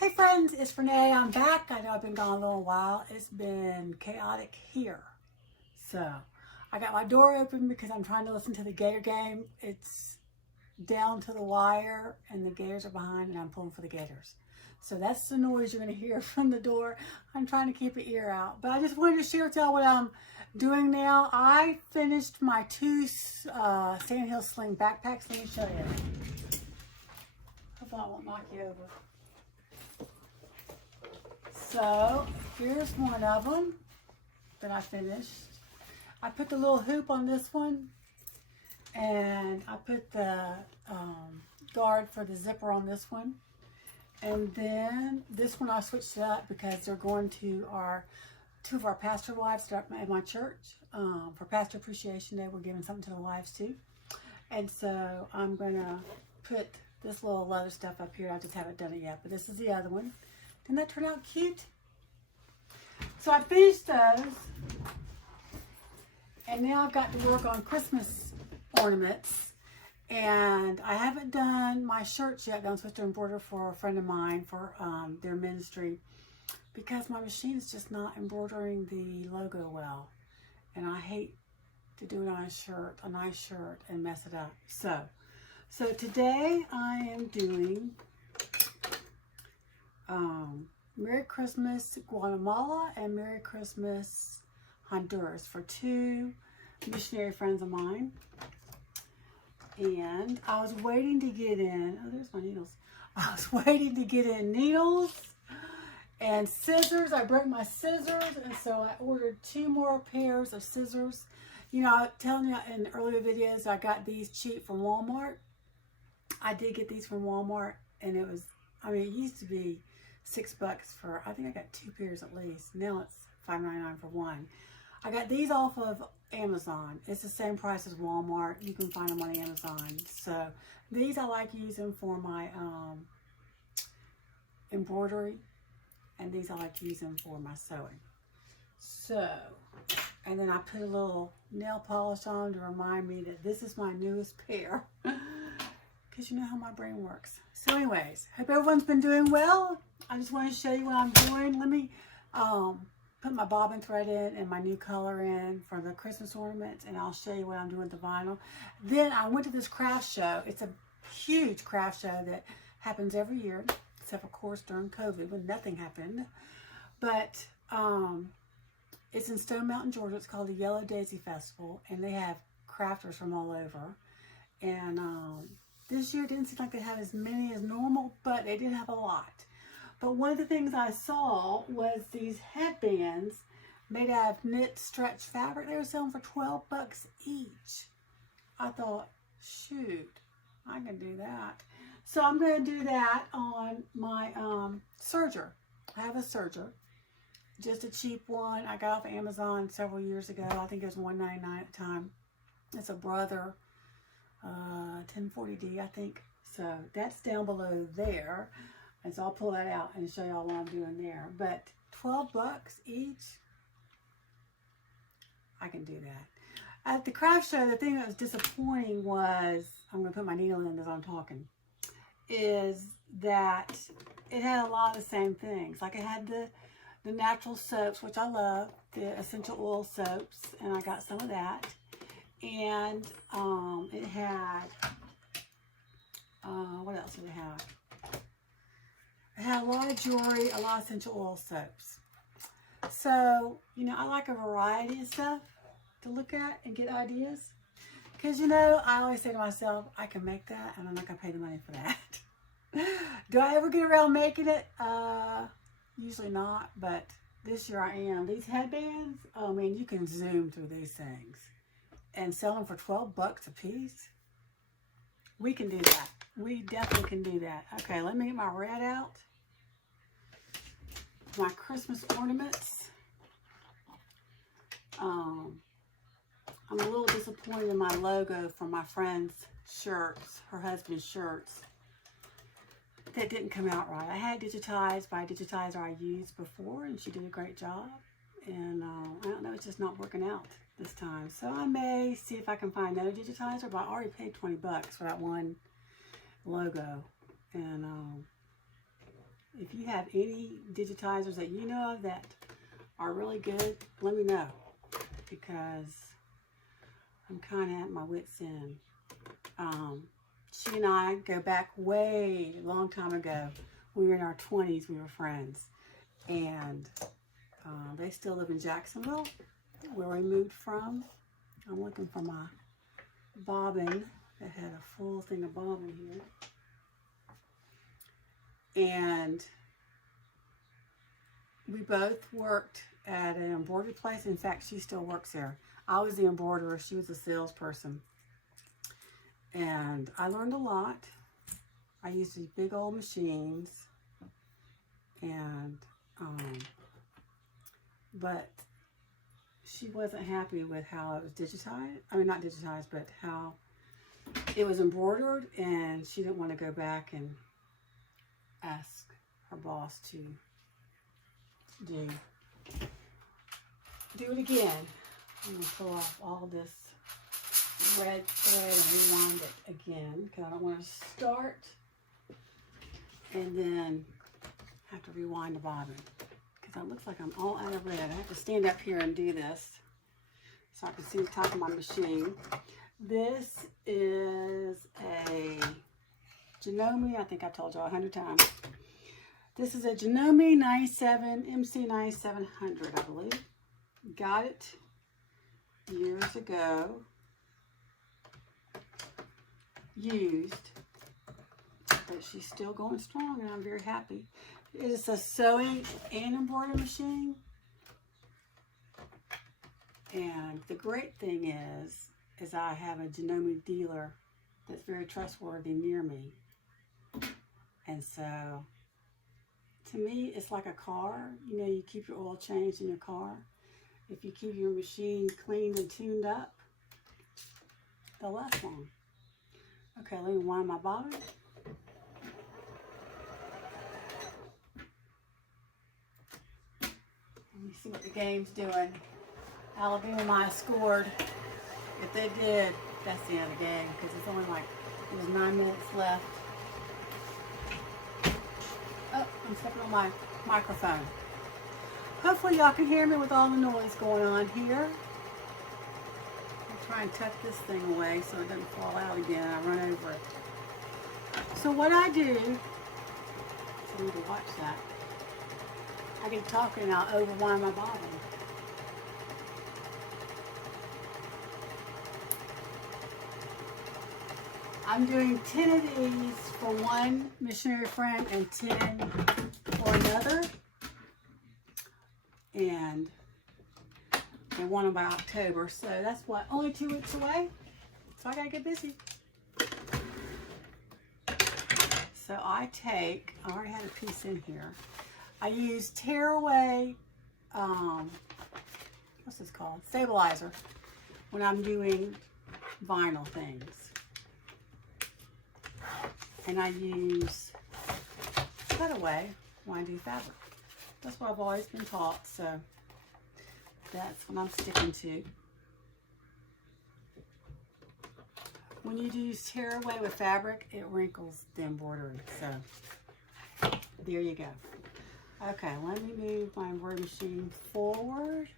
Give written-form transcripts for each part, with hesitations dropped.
Hey friends, it's Rene. I'm back. I know I've been gone a little while. It's been chaotic here. So I got my door open because I'm trying to listen to the Gator game. It's down to the wire and the Gators are behind and I'm pulling for the Gators. So that's the noise you're going to hear from the door. I'm trying to keep an ear out. But I just wanted to share with y'all what I'm doing now. I finished my two Sandhill Sling backpacks. Let me show you. Hopefully I won't knock you over. So here's one of them that I finished. I put the little hoop on this one, and I put the guard for the zipper on this one. And then this one I switched it up because they're going to two of our pastor wives at my church for Pastor Appreciation Day. We're giving something to the wives too. And so I'm gonna put this little leather stuff up here. I just haven't done it yet, but this is the other one. Didn't that turn out cute? So I finished those, and now I've got to work on Christmas ornaments. And I haven't done my shirts yet that I'm supposed to embroider for a friend of mine for their ministry, because my machine is just not embroidering the logo well. And I hate to do it on a nice shirt, and mess it up. So today I am doing Merry Christmas Guatemala and Merry Christmas Honduras for two missionary friends of mine. And I was waiting to get in, oh, there's my needles. I was waiting to get in needles and scissors. I broke my scissors, and so I ordered two more pairs of scissors. You know, I was telling you in earlier videos, I got these cheap from Walmart. I did get these from Walmart, and it was, I mean, it used to be $6 for, I think I got two pairs at least. Now it's $5.99 for one. I got these off of Amazon. It's the same price as Walmart. You can find them on Amazon. So these I like using for my embroidery, and these I like using for my sewing. So, and then I put a little nail polish on to remind me that this is my newest pair. Because you know how my brain works. So anyways, hope everyone's been doing well. I just want to show you what I'm doing. Let me put my bobbin thread in and my new color in for the Christmas ornaments, and I'll show you what I'm doing with the vinyl. Then I went to this craft show. It's a huge craft show that happens every year, except of course during COVID when nothing happened. But it's in Stone Mountain, Georgia. It's called the Yellow Daisy Festival, and they have crafters from all over. And this year didn't seem like they had as many as normal, but they did have a lot. But one of the things I saw was these headbands made out of knit stretch fabric. They were selling for $12 each. I thought, shoot, I can do that. So I'm going to do that on my serger. I have a serger, just a cheap one. I got off of Amazon several years ago. I think it was $1.99 at the time. It's a Brother 1040D, I think. So that's down below there. And so I'll pull that out and show y'all what I'm doing there. But $12 each, I can do that. At the craft show, the thing that was disappointing was, I'm going to put my needle in as I'm talking, is that it had a lot of the same things. Like it had the natural soaps, which I love, the essential oil soaps, and I got some of that. And it had, what else did it have? It had a lot of jewelry, a lot of essential oil soaps. So, you know, I like a variety of stuff to look at and get ideas. Because, you know, I always say to myself, I can make that, and I'm not going to pay the money for that. Do I ever get around making it? Usually not, but this year I am. These headbands, oh man, you can zoom through these things and sell them for $12 a piece. We can do that. We definitely can do that. Okay, let me get my red out. My Christmas ornaments. I'm a little disappointed in my logo for my friend's shirts, her husband's shirts. That didn't come out right. I had digitized by a digitizer I used before, and she did a great job. And I don't know, it's just not working out this time. So I may see if I can find another digitizer, but I already paid $20 for that one logo. And if you have any digitizers that you know of that are really good, let me know, because I'm kind of at my wit's end. She and I go back way a long time ago. We were in our 20s, we were friends. And they still live in Jacksonville, where we moved from. I'm looking for my bobbin that had a full thing of bobbin here. And we both worked at an embroidery place. In fact, she still works there. I was the embroiderer, she was a salesperson. And I learned a lot. I used these big old machines. And, but she wasn't happy with how it was digitized. I mean, not digitized, but how it was embroidered. And she didn't want to go back and ask her boss to do it again. I'm going to pull off all this red thread and rewind it again, because I don't want to start and then have to rewind the bobbin, because it looks like I'm all out of red. I have to stand up here and do this so I can see the top of my machine. This is a Janome. I think I told you 100 times. This is a Janome 97 MC 9700, I believe. Got it years ago. Used, but she's still going strong, and I'm very happy. It is a sewing and embroidery machine, and the great thing is I have a Janome dealer that's very trustworthy near me, and so to me it's like a car. You know, you keep your oil changed in your car. If you keep your machine cleaned and tuned up, they'll last long. Okay, let me wind my bobbin. Let me see what the game's doing. Alabama might have scored. If they did, that's the end of the game, because it's only like, there's 9 minutes left. Oh, I'm stepping on my microphone. Hopefully y'all can hear me with all the noise going on here. Try and tuck this thing away so it doesn't fall out again. I run over it. So what I do, so you can watch that, I get talking and I'll overwind my bobbin. I'm doing 10 of these for one missionary friend and 10 for another. And they want them by October, so that's what, only 2 weeks away. So I gotta get busy. So I already had a piece in here. I use tearaway, what's this called? Stabilizer, when I'm doing vinyl things. And I use cutaway when I do fabric. That's what I've always been taught, so that's what I'm sticking to. When you do tearaway with fabric, it wrinkles the embroidery. So there you go. Okay, let me move my embroidery machine forward.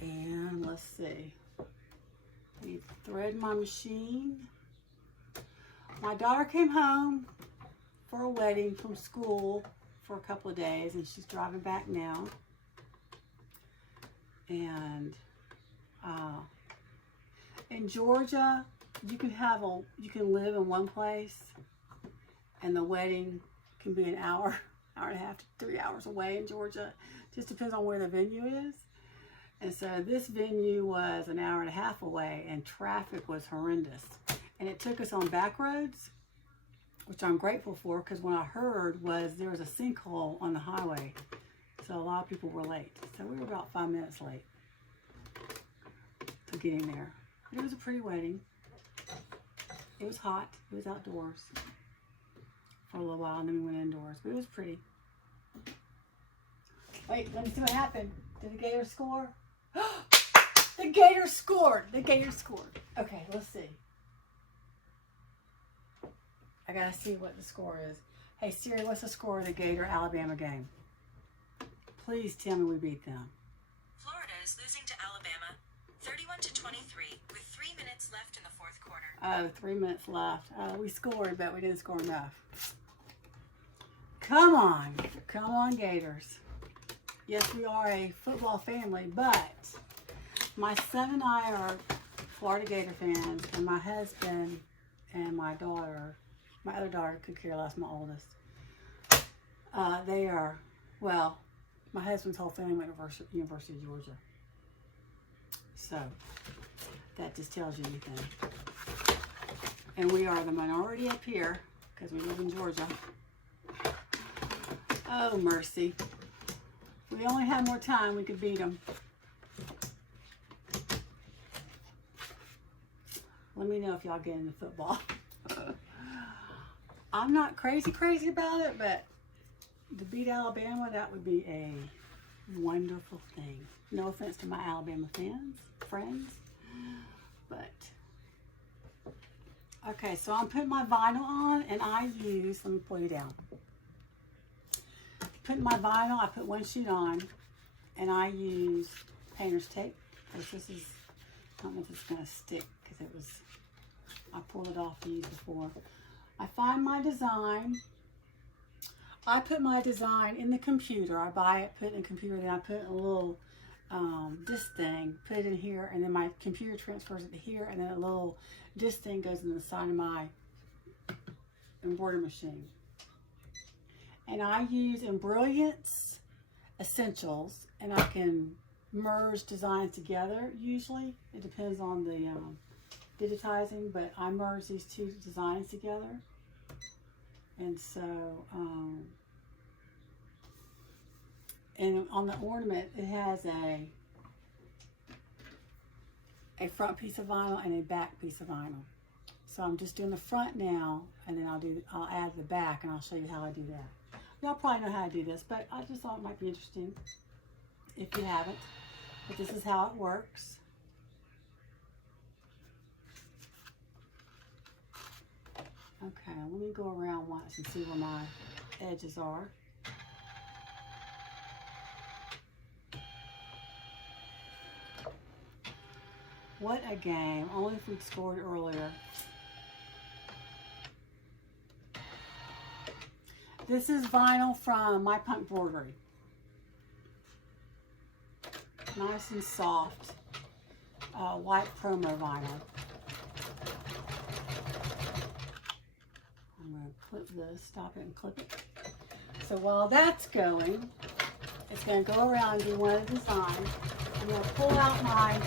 And let's see. I need to thread my machine. My daughter came home for a wedding from school for a couple of days, and she's driving back now. And in Georgia, you can live in one place, and the wedding can be an hour, hour and a half to 3 hours away in Georgia. Just depends on where the venue is. And so this venue was an hour and a half away, and traffic was horrendous. And it took us on back roads, which I'm grateful for, because what I heard was there was a sinkhole on the highway. So a lot of people were late. So we were about 5 minutes late to getting there. But it was a pretty wedding. It was hot. It was outdoors for a little while, and then we went indoors. But it was pretty. Wait, let me see what happened. Did the Gators score? The Gators scored. The Gators scored. Okay, let's see. I gotta see what the score is. Hey Siri, what's the score of the Gator-Alabama game? Please tell me we beat them. Florida is losing to Alabama 31-23 with 3 minutes left in the fourth quarter. Oh, 3 minutes left. We scored, but we didn't score enough. Come on, Gators. Yes, we are a football family, but my son and I are Florida Gator fans, and my husband and my daughter, my other daughter could care less, my oldest. They are, well, my husband's whole family went to University of Georgia. So, that just tells you anything. And we are the minority up here, because we live in Georgia. Oh, mercy. If we only had more time, we could beat them. Let me know if y'all get into football. I'm not crazy about it, but to beat Alabama, that would be a wonderful thing. No offense to my Alabama friends, but okay, so I'm putting my vinyl on, and I use, let me pull you down. Putting my vinyl, I put one sheet on, and I use painter's tape. This is, I don't know if it's going to stick, because it was, I pulled it off these before. I find my design. I put my design in the computer. I buy it, put it in the computer, then I put it in a little, this thing, put it in here, and then my computer transfers it to here, and then a little, this thing goes in the side of my embroidery machine. And I use Embroidering Essentials, and I can merge designs together usually. It depends on the digitizing, but I merge these two designs together. And so, and on the ornament, it has a front piece of vinyl and a back piece of vinyl. So I'm just doing the front now, and then I'll add the back, and I'll show you how I do that. Y'all probably know how to do this, but I just thought it might be interesting if you haven't. But this is how it works. Okay, let me go around once and see where my edges are. What a game. Only if we'd scored earlier. This is vinyl from My Punk Embroidery. Nice and soft. White promo vinyl. I'm going to clip this, stop it and clip it. So while that's going, it's going to go around and do one of the designs. I'm going to pull out my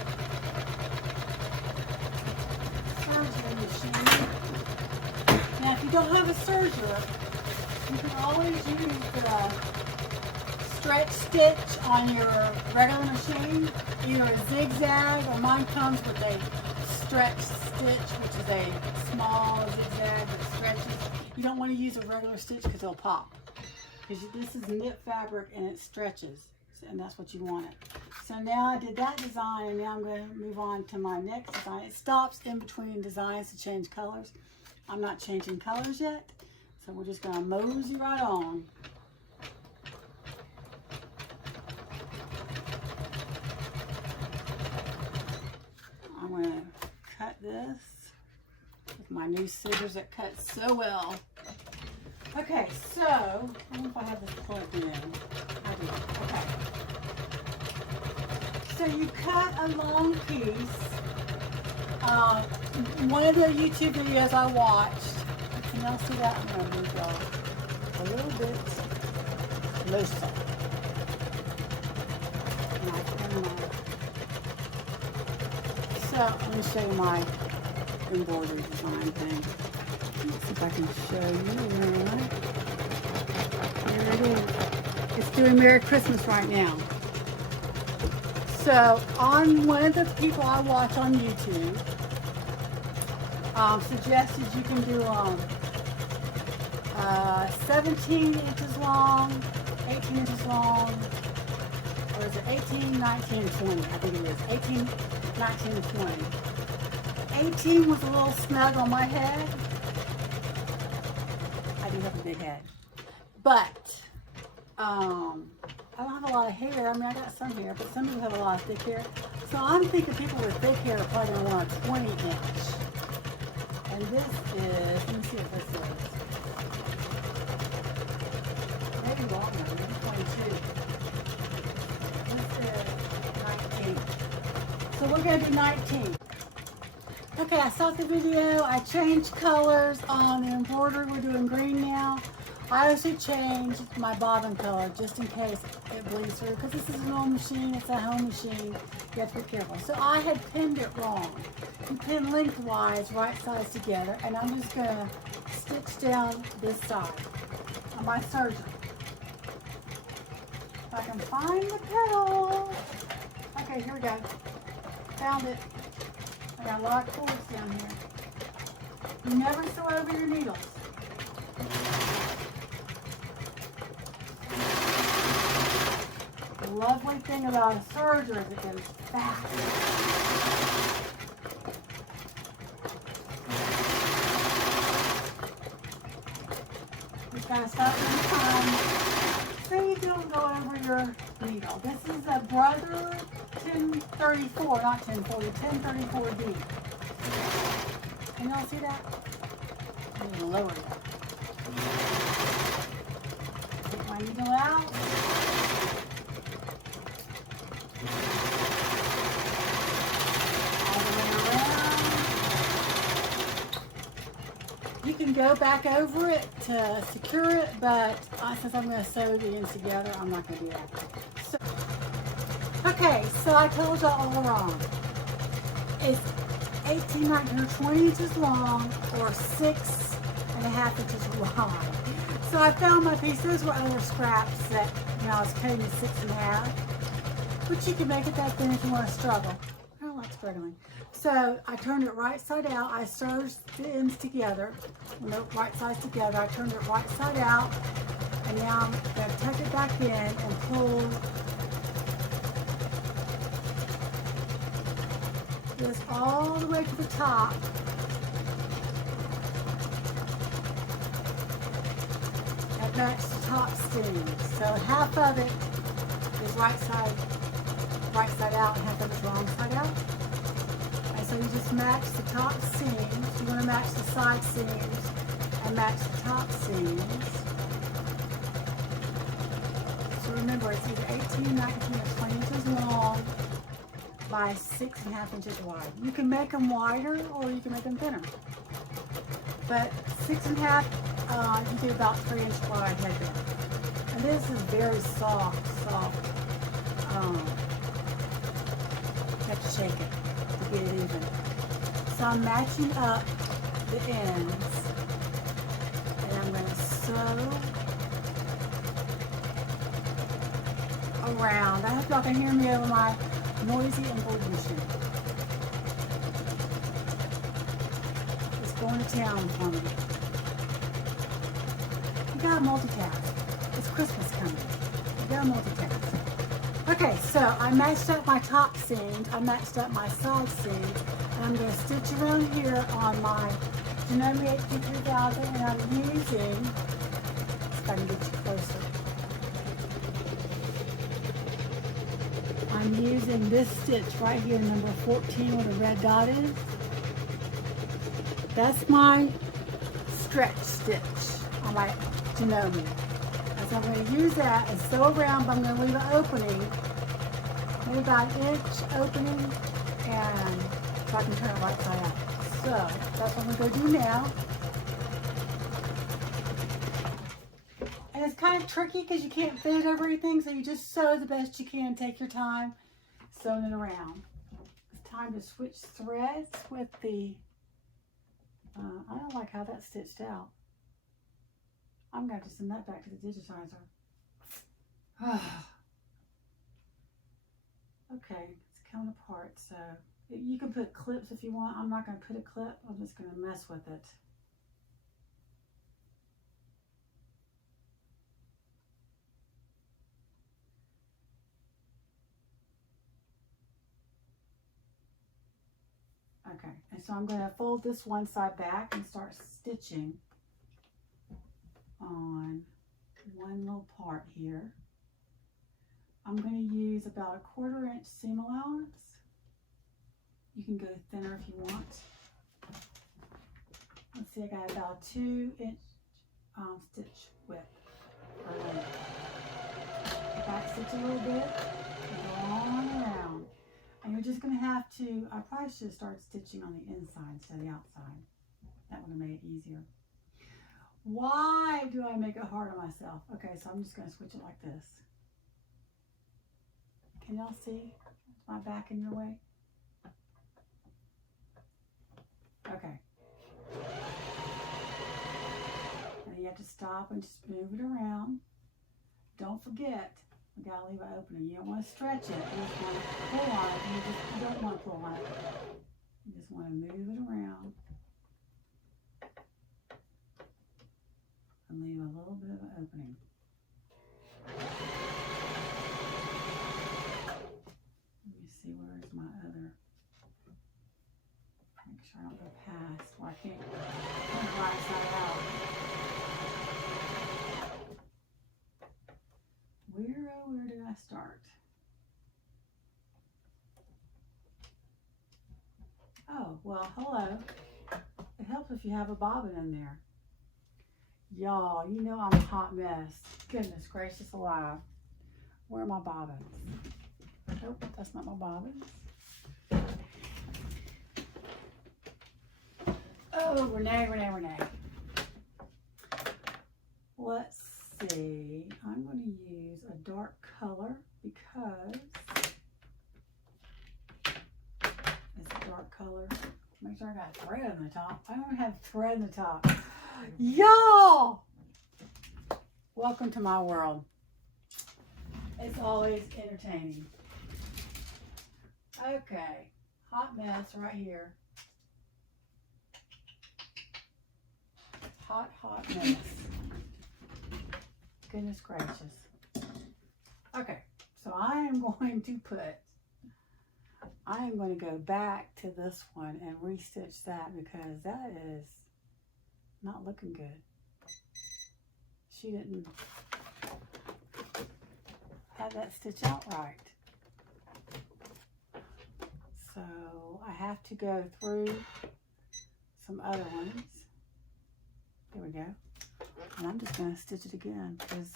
serger machine. Now if you don't have a serger, you can always use the stretch stitch on your regular machine, either a zigzag, or mine comes with a stretch stitch, which is a small zigzag that stretches. You don't want to use a regular stitch because it'll pop. Because this is knit fabric and it stretches, and that's what you want it. So now I did that design, and now I'm going to move on to my next design. It stops in between designs to change colors. I'm not changing colors yet, so we're just going to mosey right on. I'm going to cut this with my new scissors that cut so well. Okay, so, I don't know if I have this plugged in. I do. Okay. So you cut a long piece. One of the YouTube videos I watched, can y'all see that? I'm going to move y'all a little bit closer. So, let me show you my embroidery design thing. Let's see if I can show you. There it is. It's doing Merry Christmas right now. So, on one of the people I watch on YouTube, suggested you can do 17 inches long, 18 inches long, or is it 18, 19, and 20? I think it is 18, 19, and 20. 18 was a little snug on my head. I do have a big head. But I don't have a lot of hair. I mean, I got some hair, but some people have a lot of thick hair. So I'm thinking people with thick hair are probably going to want a 20 inch. And this is, let me see what this is. Maybe longer, maybe 22. This is 19. So we're going to do 19. Okay, I saw the video. I changed colors on the embroidery. We're doing green now. I also changed my bobbin color just in case it bleeds through, because this is an old machine, it's a home machine, you have to be careful. So I had pinned it wrong. You pin lengthwise, right sides together, and I'm just going to stitch down this side on my serger. If I can find the pedal. Okay, here we go. Found it. I got a lot of cords down here. You never sew over your needles. The lovely thing about a serger is it goes fast. Just gotta stop every time so you don't go over your needle. This is a Brother 1034, not 1040, 1034D. Can y'all see that? I'm gonna lower that. Take my needle out. All the way around. You can go back over it to secure it, but since I'm going to sew the ends together, I'm not going to do that. So, okay, so I told y'all all wrong. It's 18, 19, or 20 inches long, or 6.5 inches wide. So I found my piece. Those were other scraps that, you know, I was cutting to 6.5. But you can make it that thin if you want to struggle. I don't like struggling. So I turned it right side out. I serged the ends together, the right sides together. I turned it right side out. And now I'm going to tuck it back in and pull this all the way to the top. That matches the top seam. So half of it is right side out, and half of it is wrong side out. And so you just match the top seams. You want to match the side seams and match the top seams. So remember, it's either 18, 19, or 20 inches long by 6.5 inches wide. You can make them wider or you can make them thinner. But 6.5, you can do about 3 inch wide headband. And this is very soft. You have to shake it to get it even. So I'm matching up the ends, and I'm going to sew around. I hope y'all can hear me over my noisy embroidery machine. It's going to town for me. You gotta multitask. It's Christmas coming. You gotta multitask. Okay, so I matched up my top seams, I matched up my side seams, and I'm going to stitch around here on my Rene HP 3000, and I'm using, if I can get you closer, I'm using this stitch right here, number 14, where the red dot is. That's my stretch stitch on my Rene. So I'm going to use that and sew around, but I'm going to leave an opening, maybe about an inch opening, and so I can turn it right side out. So that's what I'm going to go do now. And it's kind of tricky because you can't fit it over everything, so you just sew the best you can. Take your time sewing it around. It's time to switch threads with the, I don't like how that's stitched out. I'm going to have to send that back to the digitizer. Okay, it's coming apart, so you can put clips if you want. I'm not going to put a clip. I'm just going to mess with it. Okay, and so I'm going to fold this one side back and start stitching on one little part here. I'm going to use about a 1/4 inch seam allowance. You can go thinner if you want. Let's see, I got about a 2-inch stitch width or length. Back stitch a little bit, and go on around. And you're just going to have to, I probably should start stitching on the inside instead of the outside. That would have made it easier. Why do I make it hard on myself? Okay, so I'm just going to switch it like this. Can y'all see? Is my back in your way? Okay. Now you have to stop and just move it around. Don't forget, we gotta leave an opening. You don't want to stretch it. You just want to pull on it. You don't want to pull on it. You just want to move it around and leave a little bit of an opening. Let me see, where's my other. Make sure I don't go past. Well, I can't turn it right side out. Where did I start? Oh, well, hello. It helps if you have a bobbin in there. Y'all, you know I'm a hot mess. Goodness gracious alive. Where are my bobbins? Nope, that's not my bobbins. Oh, Rene. Let's see. I'm going to use a dark color because it's a dark color. Make sure I got thread on the top. I don't have thread in the top. Y'all! Welcome to my world. It's always entertaining. Okay, hot mess right here. Hot mess. Goodness gracious. Okay, so I am going to go back to this one and restitch that because that is not looking good. She didn't have that stitch out right. So I have to go through some other ones. There we go. And I'm just going to stitch it again because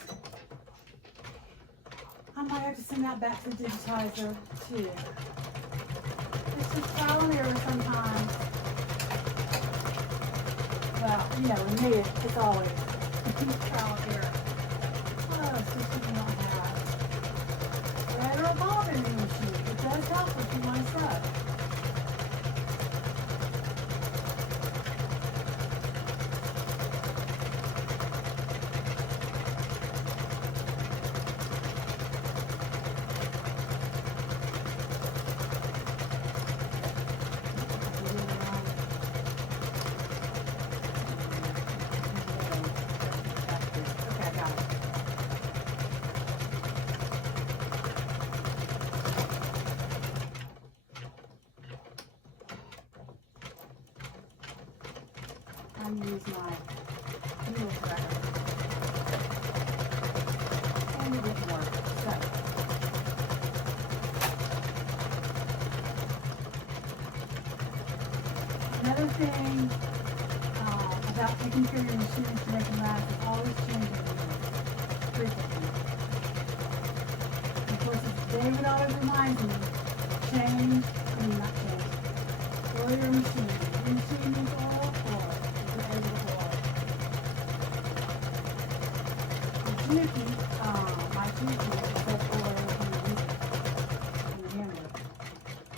I might have to send that back to the digitizer too. It's just trial and error sometimes. Well, you know, with me, it's always trial and error. Oh, it's just you don't have thread or a bobbin in the machine. It does help if you want to sew. Use my needle threader. And it didn't work. So another thing about taking care of your machines to make them last is always changing them frequently. Of course, David always reminds me, not change. Oil your machine. Your machine needs oil. Juki, my Juki said oil in the handle,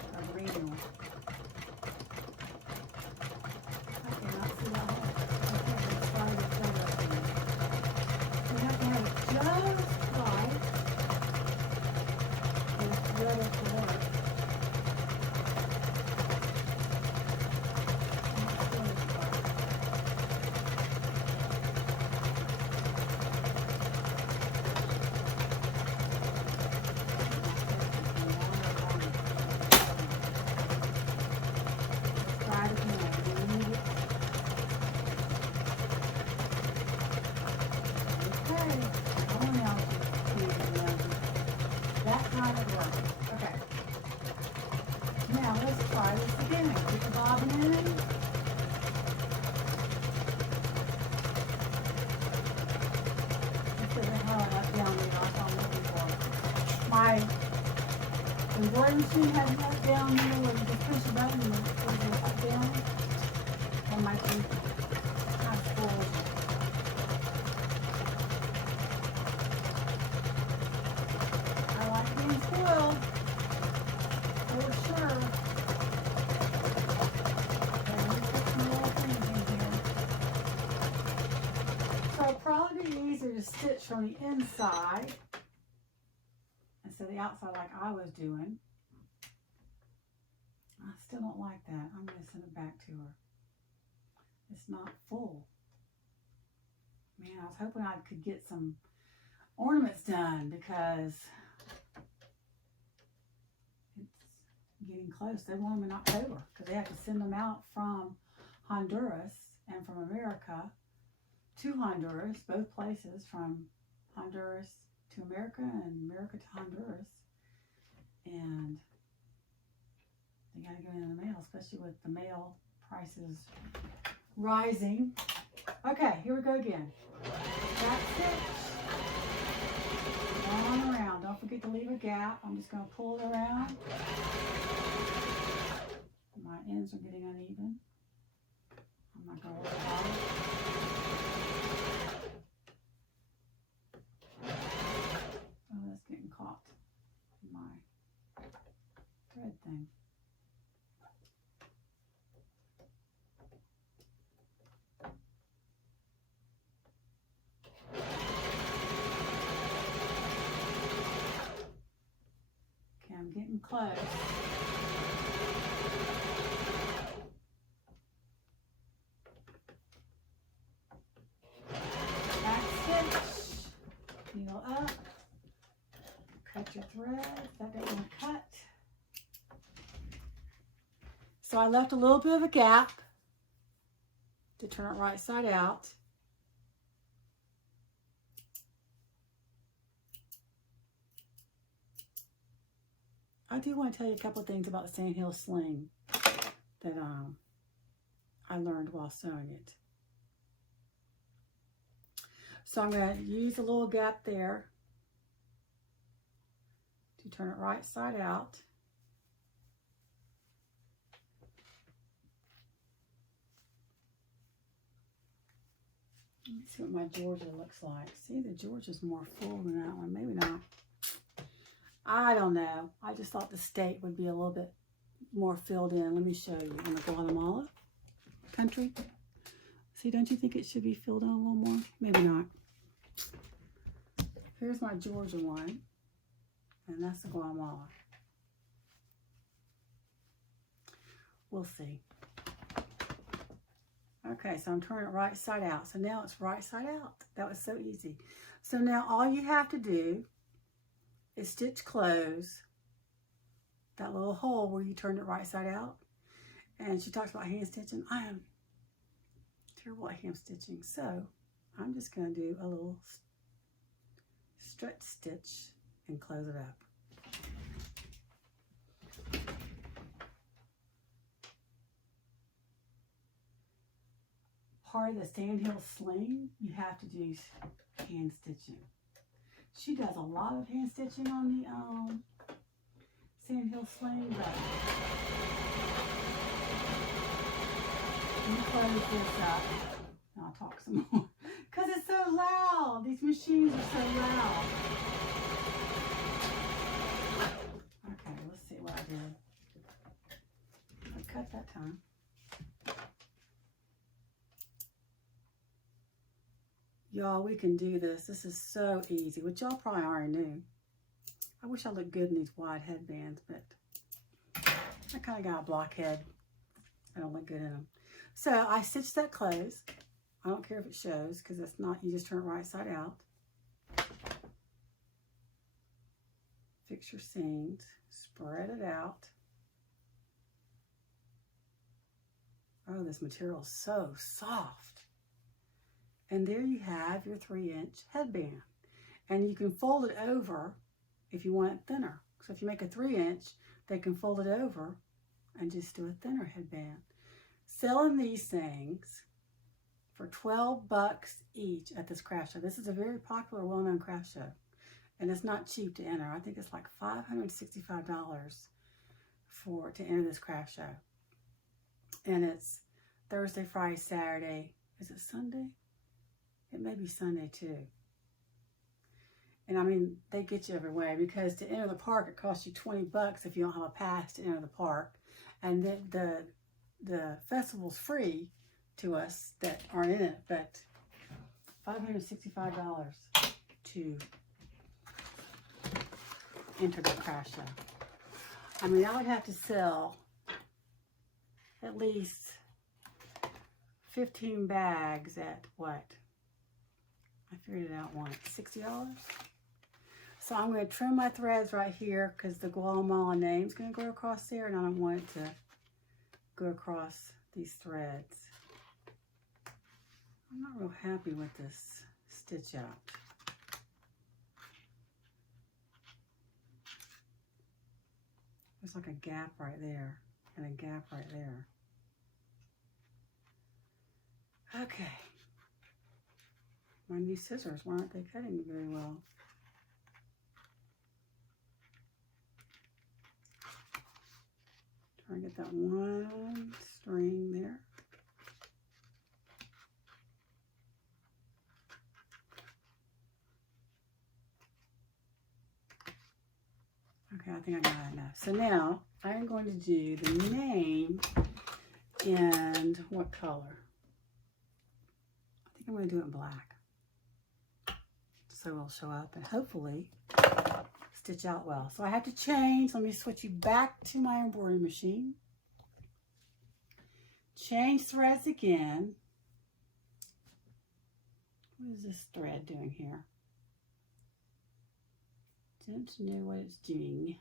or the manual. I cannot see that one. Okay, let's start it over. You have to have it just right, and it's ready to work. embroidery machine has that down here where you just push a button and it goes up down. That might be kind of cool. I like being spoiled, for sure. Okay, let me put some little things in here. So it'll probably be easier to stitch from the inside instead of the outside like I was doing. I still don't like that. I'm going to send it back to her. It's not full. Man, I was hoping I could get some ornaments done because it's getting close. They want them in October because they have to send them out from Honduras and from America to Honduras, both places, from Honduras to America and America to Honduras. And they got to get in the mail, especially with the mail prices rising. Okay, here we go again. That's it. Going around. Don't forget to leave a gap. I'm just going to pull it around. My ends are getting uneven. I'm not going to worry about it. Oh, that's getting caught in my thread thing. Okay, I'm getting close. Back stitch, needle up, cut your thread, that doesn't want to cut. So I left a little bit of a gap to turn it right side out. I do want to tell you a couple of things about the sandhill sling that I learned while sewing it. So I'm going to use a little gap there to turn it right side out. Let's see what my Georgia looks like. See, the Georgia's more full than that one. Maybe not. I don't know. I just thought the state would be a little bit more filled in. Let me show you. In the Guatemala country. See, don't you think it should be filled in a little more? Maybe not. Here's my Georgia one. And that's the Guatemala. We'll see. Okay, so I'm turning it right side out. So now it's right side out. That was so easy. So now all you have to do is stitch close that little hole where you turned it right side out. And she talks about hand stitching. I am terrible at hand stitching. So I'm just going to do a little stretch stitch and close it up. Part of the sandhill sling, you have to do hand stitching. She does a lot of hand stitching on the sandhill sling, but let me close this up. And I'll talk some more. Because it's so loud. These machines are so loud. Okay, let's see what I did. I cut that time. Y'all, we can do this. This is so easy, which y'all probably already knew. I wish I looked good in these wide headbands, but I kind of got a blockhead. I don't look good in them. So I stitched that close. I don't care if it shows because it's not, you just turn it right side out. Fix your seams, spread it out. Oh, this material is so soft. And there you have your 3-inch headband. And you can fold it over if you want it thinner. So if you make a 3-inch, they can fold it over and just do a thinner headband. Selling these things for $12 each at this craft show. This is a very popular, well-known craft show. and it's not cheap to enter. I think it's like $565 to enter this craft show. And it's Thursday, Friday, Saturday. Is it Sunday? It may be Sunday too. And I mean, they get you every way, because to enter the park, it costs you $20 if you don't have a pass to enter the park. And then the festival's free to us that aren't in it, but $565 to enter the craft show. I mean, I would have to sell at least 15 bags at what? I figured it out once, $60. So I'm going to trim my threads right here because the Guatemala name's going to go across there, and I don't want it to go across these threads. I'm not real happy with this stitch out. There's like a gap right there and a gap right there. Okay. My new scissors, why aren't they cutting very well? Try to get that one string there. Okay, I think I got it now. So now I'm going to do the name and what color? I think I'm going to do it in black. So it'll show up and hopefully stitch out well. So I have to change. Let me switch you back to my embroidery machine. Change threads again. What is this thread doing here? Don't know what it's doing.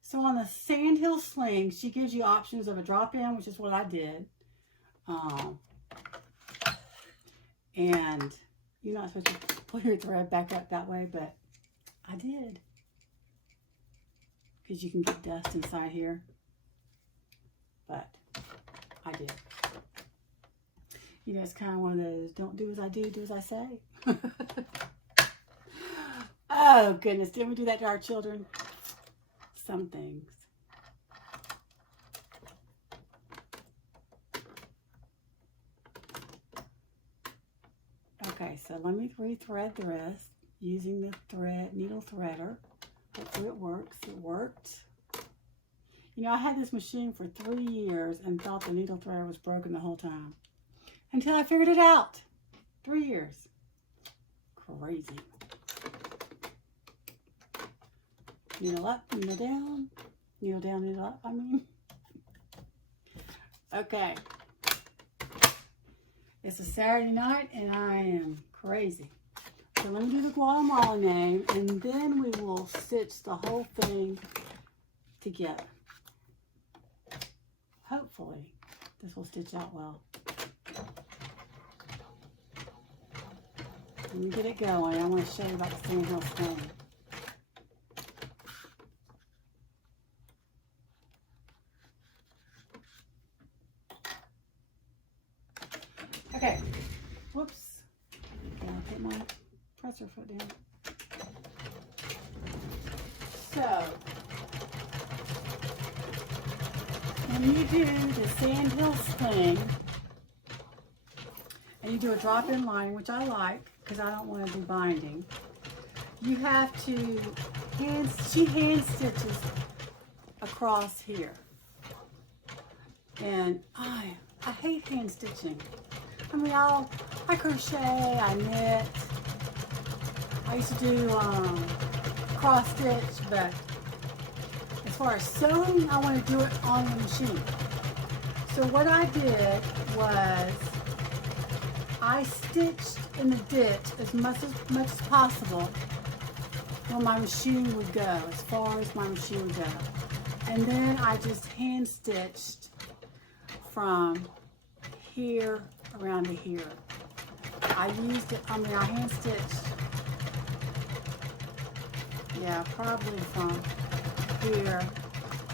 So on the Sandhill sling, she gives you options of a drop-in, which is what I did. And you're not supposed to pull your thread back up that way, but I did. Because you can get dust inside here. But I did. You know, it's kind of one of those, don't do as I do, do as I say. Oh, goodness. Didn't we do that to our children? Some things. Okay, so let me rethread the rest using the needle threader. Hopefully it works. It worked. You know, I had this machine for 3 years and thought the needle threader was broken the whole time. Until I figured it out. 3 years. Crazy. Needle up, needle down. Needle down, needle up, I mean. Okay. It's a Saturday night and I am crazy. So let me do the Guatemala name and then we will stitch the whole thing together. Hopefully this will stitch out well. Let me get it going. I want to show you about the Sandhill sling. Okay. Whoops. Okay, I'll put my presser foot down. So, when you do the Sandhill sling, and you do a drop-in line, which I like, because I don't want to do binding, you have to she hand stitches across here. And I hate hand stitching. I mean, I crochet, I knit. I used to do cross stitch, but as far as sewing, I want to do it on the machine. So what I did was I stitched in the ditch as much as possible where my machine would go, as far as my machine would go. And then I just hand stitched from here around to here. I hand stitched, yeah, probably from here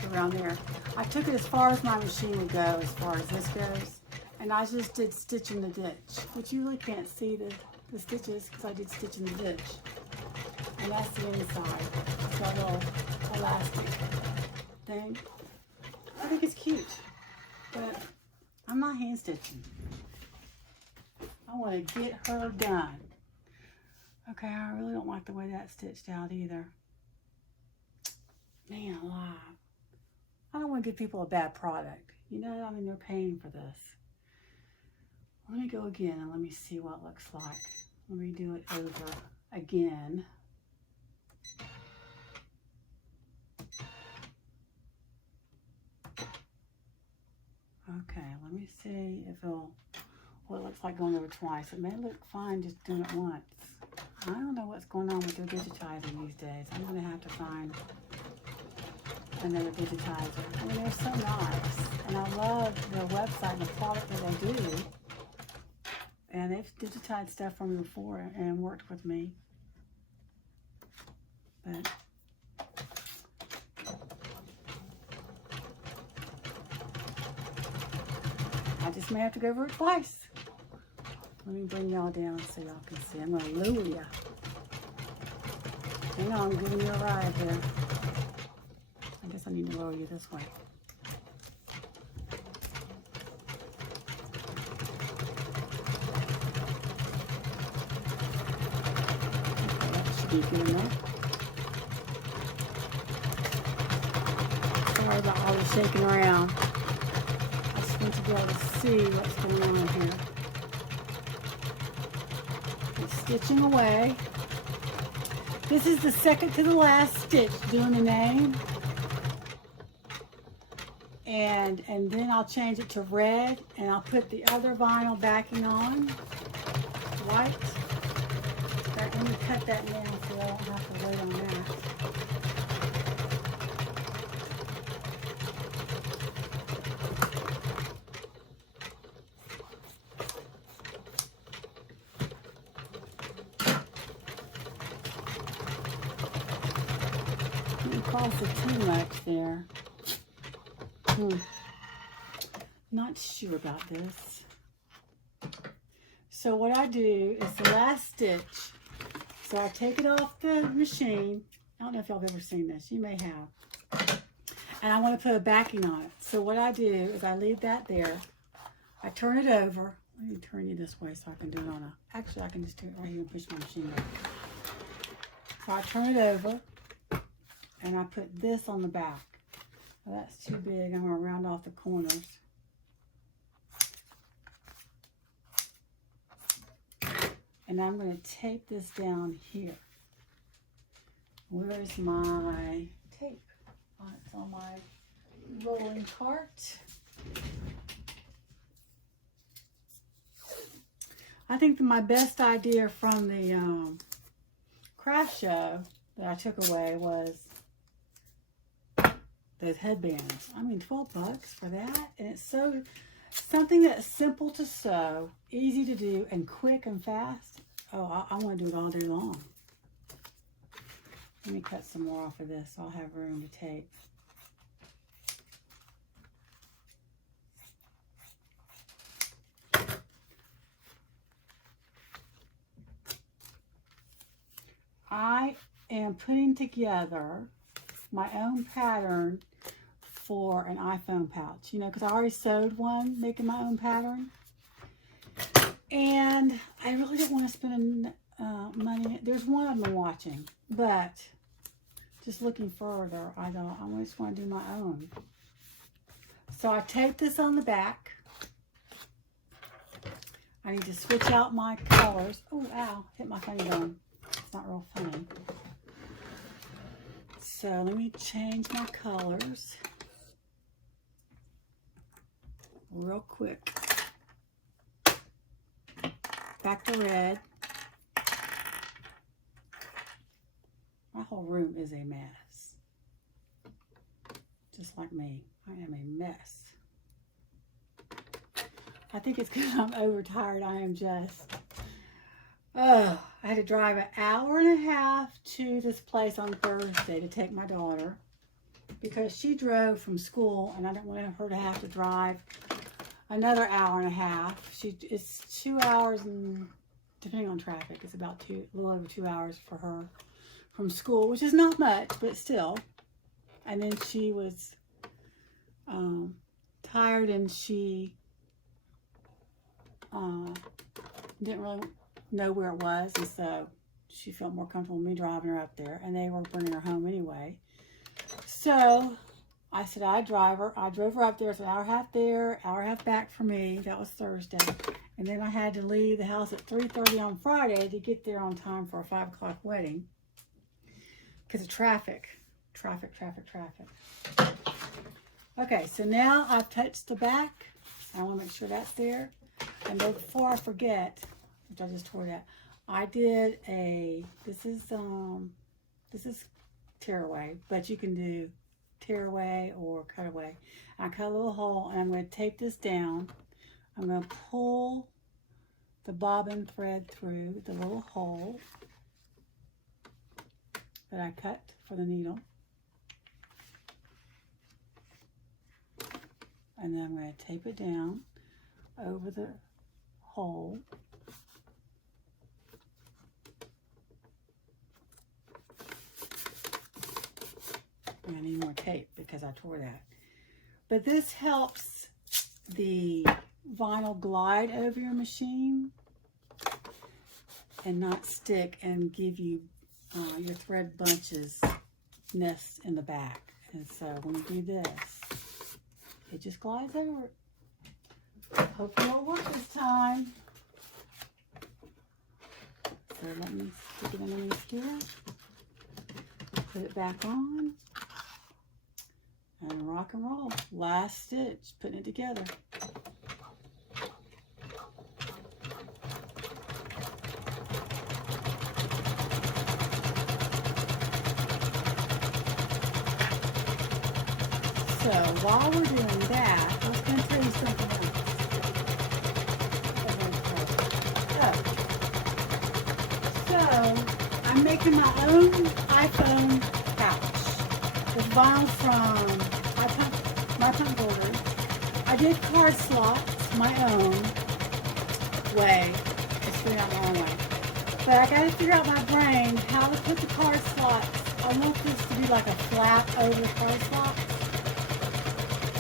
to around there. I took it as far as my machine would go, as far as this goes. And I just did stitch in the ditch, which you really can't see the stitches because I did stitch in the ditch. And that's the inside. It's got a little elastic thing. I think it's cute, but I'm not hand stitching. I want to get her done. Okay, I really don't like the way that's stitched out either. Man alive. I don't want to give people a bad product. You know, I mean, they're paying for this. Let me go again and let me see what it looks like. Let me do it over again. Okay, let me see if it'll, what it looks like going over twice. It may look fine just doing it once. I don't know what's going on with their digitizing these days. I'm going to have to find another digitizer. I mean, they're so nice. And I love their website and the product that they do. And they've digitized stuff for me before and worked with me. But I just may have to go over it twice. Let me bring y'all down so y'all can see. I'm going to lower you. Hang on, I'm giving you a ride here. I guess I need to lower you this way. Okay, that should be good enough. Sorry about all the shaking around. I just want to be able to see what's going on here. It's stitching away. This is the second to the last stitch doing the name. And then I'll change it to red and I'll put the other vinyl backing on, white. Let me cut that now so I don't have to wait on that. Didn't cost it too much there. Not sure about this. So what I do is the last stitch. So I take it off the machine. I don't know if y'all have ever seen this. You may have. And I want to put a backing on it. So what I do is I leave that there. I turn it over. Let me turn you this way so I can do it on a... Actually, I can just do it right here and push my machine back. So I turn it over. And I put this on the back. Well, that's too big. I'm going to round off the corners. And I'm going to tape this down here. Where's my tape? Oh, it's on my rolling cart. I think that my best idea from the craft show that I took away was those headbands. I mean, 12 bucks for that. And it's so, something that's simple to sew, easy to do, and quick and fast. Oh, I want to do it all day long. Let me cut some more off of this so I'll have room to tape. I am putting together my own pattern for an iPhone pouch, you know, because I already sewed one making my own pattern. And I really didn't want to spend money. There's one I've been watching, but just looking further, I just want to do my own. So I tape this on the back. I need to switch out my colors. Oh, ow, hit my funny bone. It's not real funny. So let me change my colors real quick. Back to red. My whole room is a mess. Just like me. I am a mess. I think it's because I'm overtired. I am just... Oh, I had to drive an hour and a half to this place on Thursday to take my daughter because she drove from school and I didn't want her to have to drive another hour and a half. It's 2 hours and depending on traffic, it's about a little over 2 hours for her from school, which is not much, but still. And then she was tired, and she didn't really know where it was, and so she felt more comfortable with me driving her up there, and they were bringing her home anyway. So I said I'd drive her. I drove her up there. It's an hour and a half there, hour and a half back for me. That was Thursday. And then I had to leave the house at 3:30 on Friday to get there on time for a 5 o'clock wedding because of traffic. Traffic. Okay, so now I've touched the back. I want to make sure that's there. And before I forget, which I just tore that, I did this is tearaway, but you can do tearaway or cutaway. I cut a little hole, and I'm going to tape this down. I'm going to pull the bobbin thread through the little hole that I cut for the needle. And then I'm going to tape it down over the hole. I need more tape because I tore that. But this helps the vinyl glide over your machine and not stick and give you your thread bunches nests in the back. And so when you do this, it just glides over it. Hopefully it'll work this time. So let me stick it underneath here. Put it back on. And rock and roll. Last stitch, putting it together. So while we're doing that, I was going to tell you something else. So I'm making my own iPhone pouch. With vinyl from my pump holder. I did card slots my own way. It's figuring out my own way. But I got to figure out my brain how to put the card slots. I want this to be like a flap over the card slots.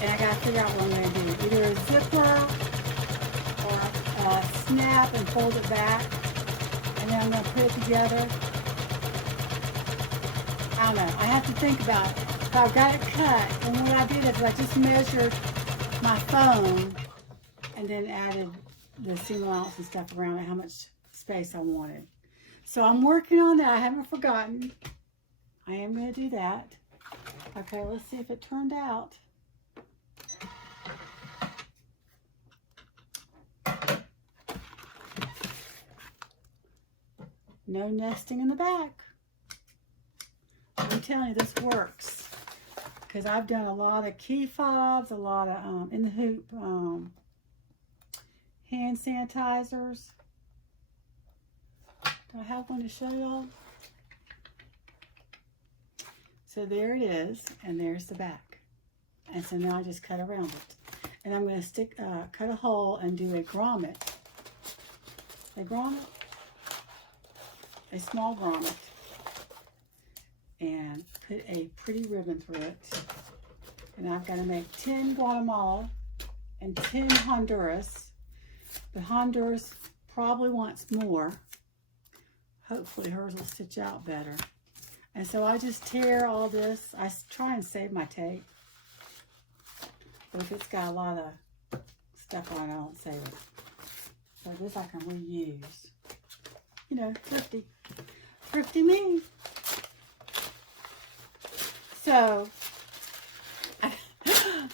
And I got to figure out what I'm going to do. Either a zipper or a snap and fold it back. And then I'm going to put it together. I don't know. I have to think about it. So I've got it cut, and what I did is I just measured my phone and then added the seam allowance and stuff around it, how much space I wanted. So I'm working on that. I haven't forgotten. I am going to do that. Okay, let's see if it turned out. No nesting in the back. I'm telling you, this works. Because I've done a lot of key fobs, a lot of in the hoop hand sanitizers. Do I have one to show y'all? So there it is, and there's the back. And so now I just cut around it. And I'm going to cut a hole and do a grommet. A grommet? A small grommet. And put a pretty ribbon through it. And I've got to make 10 Guatemala and 10 Honduras. But Honduras probably wants more. Hopefully hers will stitch out better. And so I just tear all this. I try and save my tape. But if it's got a lot of stuff on it, I don't save it. So this I can reuse. You know, thrifty. Thrifty me. So,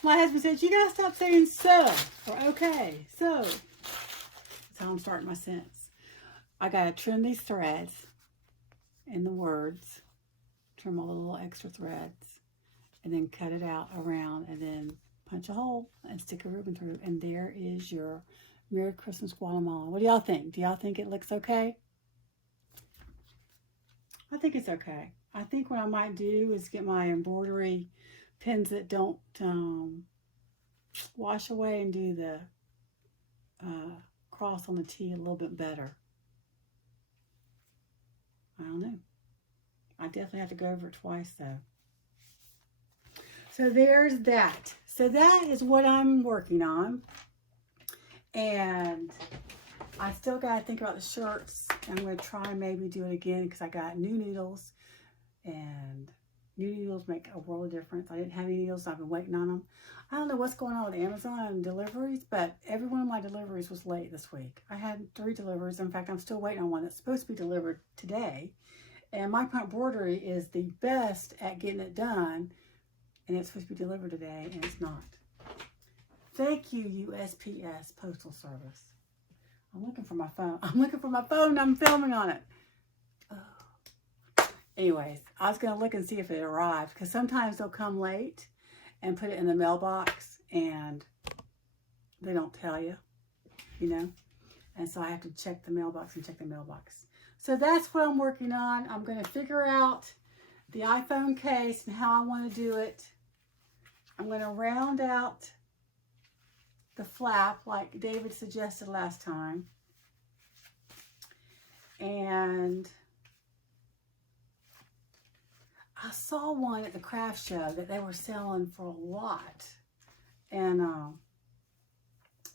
my husband said, you gotta stop saying so, or okay, so. That's how I'm starting my sentence. I gotta trim these threads in the words, trim all the little extra threads, and then cut it out around, and then punch a hole and stick a ribbon through. And there is your Merry Christmas Guatemala. What do y'all think? Do y'all think it looks okay? I think it's okay. I think what I might do is get my embroidery pins that don't wash away and do the cross on the T a little bit better. I don't know. I definitely have to go over it twice though. So there's that. So that is what I'm working on. And I still got to think about the shirts. I'm going to try and maybe do it again because I got new needles. And new needles make a world of difference. I didn't have any needles. So I've been waiting on them. I don't know what's going on with Amazon and deliveries, but every one of my deliveries was late this week. I had 3 deliveries. In fact, I'm still waiting on one that's supposed to be delivered today. And my embroidery is the best at getting it done. And it's supposed to be delivered today, and it's not. Thank you, USPS Postal Service. I'm looking for my phone. I'm filming on it. Oh. Anyways, I was going to look and see if it arrived, because sometimes they'll come late and put it in the mailbox, and they don't tell you, you know. And so I have to check the mailbox and check the mailbox. So that's what I'm working on. I'm going to figure out the iPhone case and how I want to do it. I'm going to round out the flap like David suggested last time. And I saw one at the craft show that they were selling for a lot. And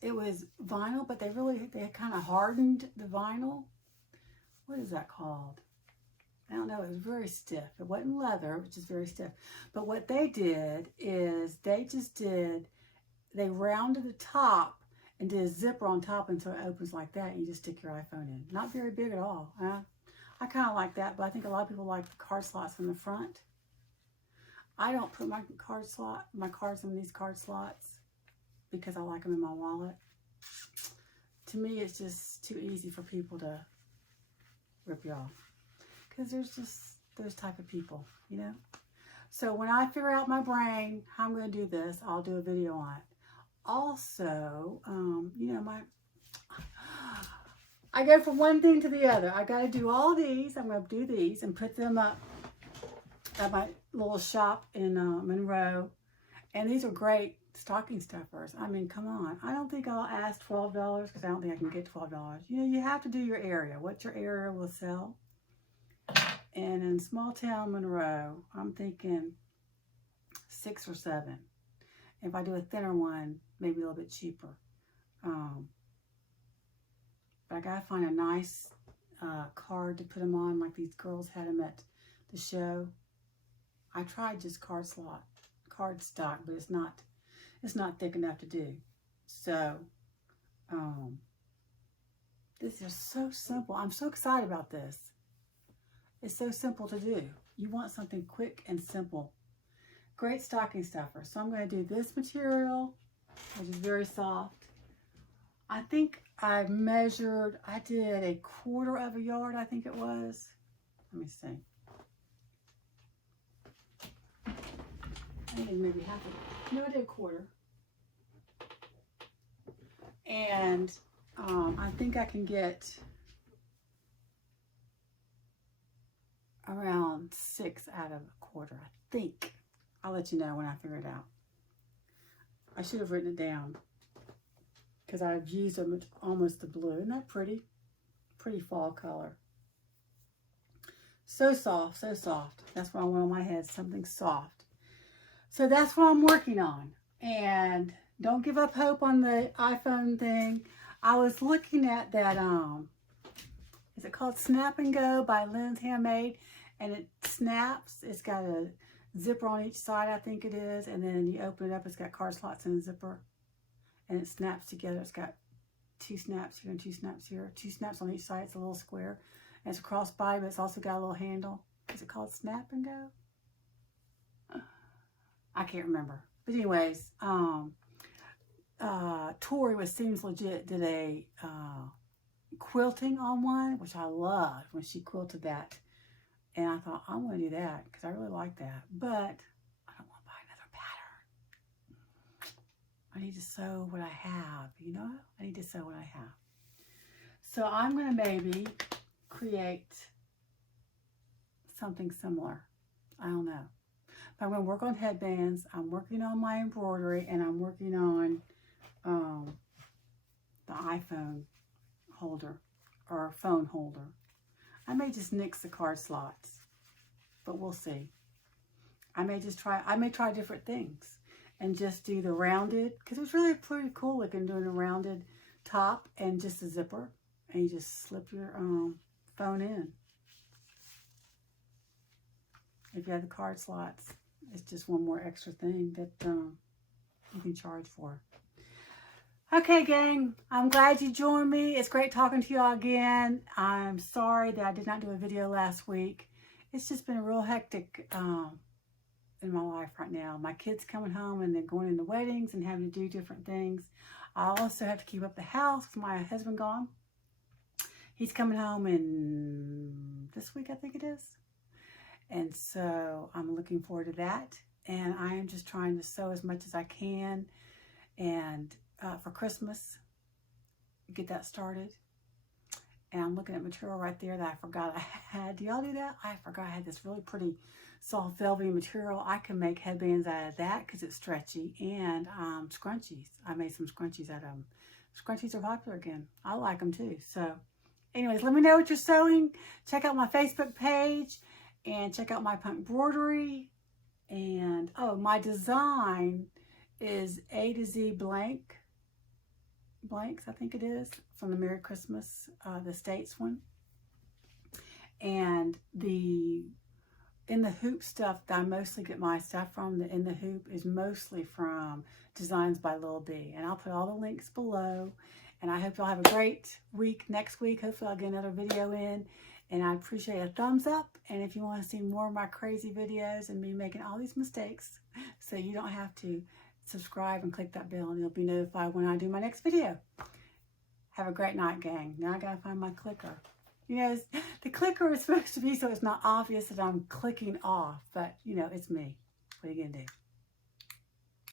it was vinyl, but they had kind of hardened the vinyl. What is that called? I don't know. It was very stiff. It wasn't leather, which is very stiff. But what they did is they rounded the top and did a zipper on top, and so it opens like that, and you just stick your iPhone in. Not very big at all. I kind of like that, but I think a lot of people like the card slots in the front. I don't put my cards in these card slots because I like them in my wallet. To me, it's just too easy for people to rip you off. Because there's just those type of people, you know. So when I figure out my brain how I'm going to do this, I'll do a video on it. Also, you know, I go from one thing to the other. I got to do all these. I'm going to do these and put them up at my little shop in Monroe. And these are great stocking stuffers. I mean, come on. I don't think I'll ask $12 because I don't think I can get $12. You know, you have to do your area. What your area will sell. And in small town Monroe, I'm thinking 6 or 7. If I do a thinner one, maybe a little bit cheaper. But I gotta find a nice card to put them on, like these girls had them at the show. I tried just card stock, but it's not thick enough to do. So, this is so simple. I'm so excited about this. It's so simple to do. You want something quick and simple. Great stocking stuffer. So I'm going to do this material, which is very soft. I think I did 1/4 yard, I think it was. Let me see. I think maybe half of it. No, I did 1/4. And I think I can get around 6 out of 1/4, I think. I'll let you know when I figure it out. I should have written it down because I've used almost the blue. Isn't that pretty? Pretty fall color. So soft, so soft. That's what I want on my head, something soft. So that's what I'm working on. And don't give up hope on the iPhone thing. I was looking at that, is it called Snap and Go by Lynn's Handmade? And it snaps. It's got a zipper on each side, I think it is. And then you open it up, it's got card slots in the zipper. And it snaps together. It's got 2 snaps here and 2 snaps here. 2 snaps on each side. It's a little square. And it's a crossbody, but it's also got a little handle. Is it called Snap and Go? I can't remember. But anyways, Tori with Seems Legit did a quilting on one, which I loved when she quilted that. And I thought, I want to do that because I really like that. But I don't want to buy another pattern. I need to sew what I have, you know? I need to sew what I have. So I'm going to maybe create something similar. I don't know. But I'm going to work on headbands. I'm working on my embroidery. And I'm working on the iPhone holder or phone holder. I may just nix the card slots, but we'll see. I may try different things and just do the rounded, because it's really pretty cool looking doing a rounded top and just a zipper, and you just slip your phone in. If you have the card slots, it's just one more extra thing that you can charge for. Okay, gang, I'm glad you joined me. It's great talking to y'all again. I'm sorry that I did not do a video last week. It's just been real hectic in my life right now. My kids coming home and they're going into weddings and having to do different things. I also have to keep up the house with my husband gone. He's coming home in this week, I think it is. And so I'm looking forward to that. And I am just trying to sew as much as I can. And for Christmas, get that started. And I'm looking at material right there that I forgot I had. Do y'all do that? I forgot I had this really pretty soft velvety material. I can make headbands out of that because it's stretchy, and scrunchies. I made some scrunchies out of them. Scrunchies are popular again. I like them too. So anyways, let me know what you're sewing. Check out my Facebook page and check out my punk embroidery. And oh, my design is A to Z blanks, I think it is, from the Merry Christmas, the States one. And in the hoop stuff that I mostly get my stuff from, the in the hoop is mostly from Designs by Lil B. And I'll put all the links below. And I hope y'all have a great week next week. Hopefully I'll get another video in. And I appreciate a thumbs up. And if you want to see more of my crazy videos and me making all these mistakes, so you don't have to, subscribe and click that bell and you'll be notified when I do my next video. Have a great night, gang. Now I gotta find my clicker. You know, the clicker is supposed to be so it's not obvious that I'm clicking off, but you know, it's me. What are you gonna do?